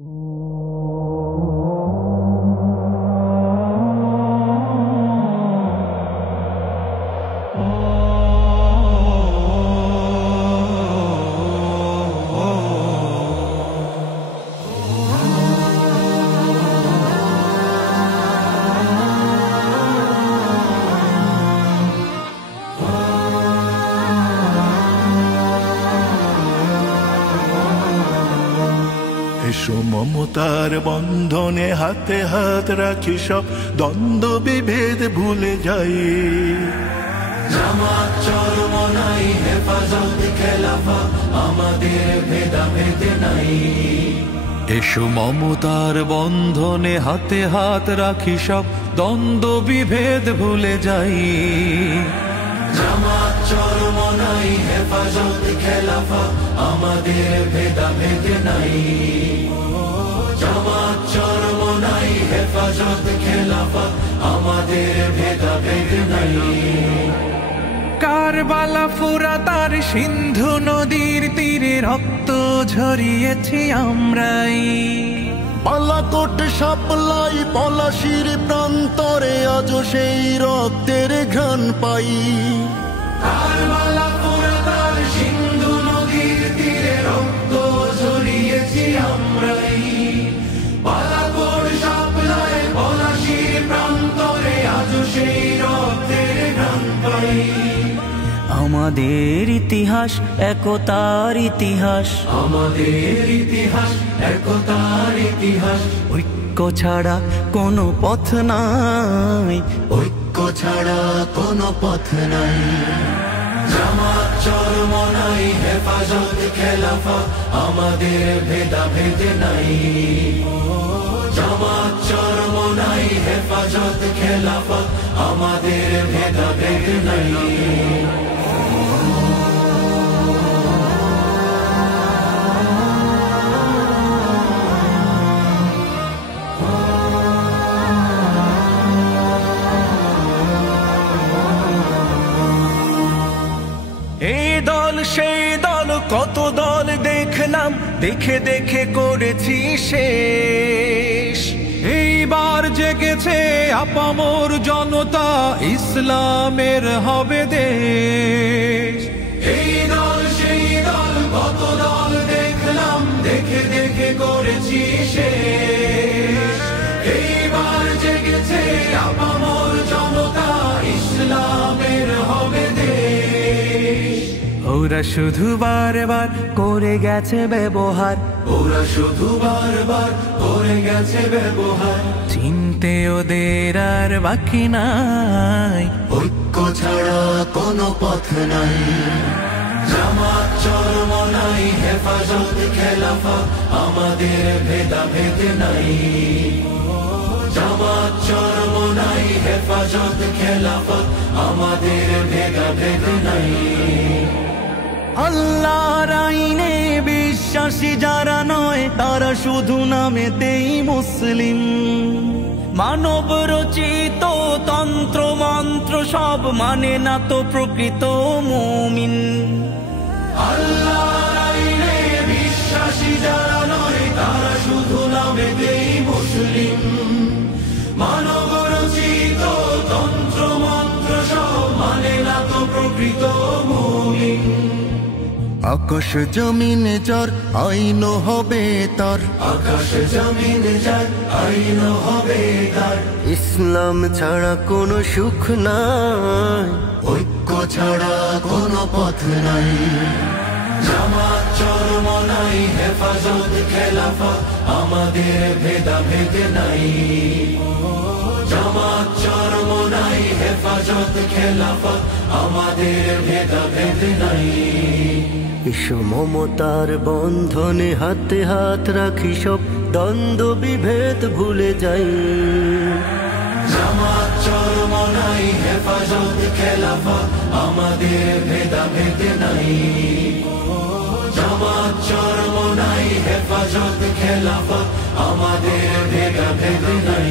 এসো মমতার বন্ধনে হাতে হাত রাখি, সব দ্বন্দ্ব বিভেদ ভুলে যাই। জামাত চরমনাই হেফাজত খেলাফত আমাদের ভেদাভেদ নাই। এসো মমতার বন্ধনে হাতে হাত রাখি, সব দ্বন্দ্ব বিভেদ ভুলে যাই। জামাত চরমনাই হেফাজত খেলাফত আমাদের ভেদাভেদ নাই। জামাত চরমনাই হেফাজত খেলাফত আমাদের ভেদাভেদ নাই। কারবালা ফুরাত আর সিন্ধু নদীর তীরে রক্ত ঝরিয়েছি আমরাই। বালাকোট সাপলাই পলাশির প্রান্তরে আজ সেই রক্তের ঘ্রাণ পাই। কারবালা ফুরাত আর সিন্ধু নদীর তীরে রক্ত ঝরিয়েছি আমরাই। বালাকোট সাপলাই পলাশির প্রান্তরে আজ সেই রক্তের ঘ্রাণ পাই। আমাদের ইতিহাস একতার ইতিহাস, আমাদের ইতিহাস একতার ইতিহাস। ঐক্য ছাড়া কোনো পথ নাই, ঐক্য ছাড়া কোনো পথ নাই। জামাত চরমনাই হেফাজত খেলাফত আমাদের ভেদাভেদ নাই। জামাত চরমনাই হেফাজত খেলাফত আমাদের ভেদাভেদ নাই। এই দল সেই দল কত দল দেখলাম, দেখে দেখে করেছি শেষ। এইবার জেগেছে আপামর জনতা, ইসলামের হবে দেশ। এই দল সেই দল কত দল দেখলাম, দেখে দেখে করেছি শেষ। এইবার জেগেছে আপামর জনতা, ইসলামের হবে দেশ। ওরা শুধু বারবার করে গেছে ব্যবহার, ওরা শুধু বারবার করে গেছে ব্যবহার। চিনতে ওদের আর বাকি নাই, ঐক্য ছাড়া কোনো পথ নাই। জামাত চরমনাই হেফাজত খেলাফত আমাদের ভেদাভেদ নাই। জামাত চরমনাই হেফাজত খেলাফত আমাদের ভেদাভেদ নাই। আল্লাহর আইনে বিশ্বাসী যারা নয়, তারা শুধু নামেতেই মুসলিম। মানব রচিত তন্ত্র মন্ত্র সব মানে না তো প্রকৃত মুমিন। আল্লাহর আইনে বিশ্বাসী যারা নয়, তারা শুধু নামেতেই মুসলিম। মানব রচিত তন্ত্র মন্ত্র সব মানে না তো প্রকৃত মুমিন। আকাশ জমিন যার আইন হবে তার, আকাশ জমিন যার আইন হবে তার। ইসলাম ছাড়া কোনো সুখ নাই, ঐক্য ছাড়া কোনো পথ নাই। জামাত চরমনাই হেফাজত খেলাফত আমাদের ভেদাভেদ নাই। জামাত চরমনাই হেফাজত খেলাফত আমাদের ভেদাভেদ নাই। এসো মমতার বন্ধনে হাতে হাত রাখি, সব দ্বন্দ্ব বিভেদ ভুলে যাই। জামাত চরমনাই হেফাজত খেলাফত আমাদের ভেদাভেদ নাই। জামাত চরমনাই হেফাজত খেলাফত আমাদের ভেদাভেদ নাই।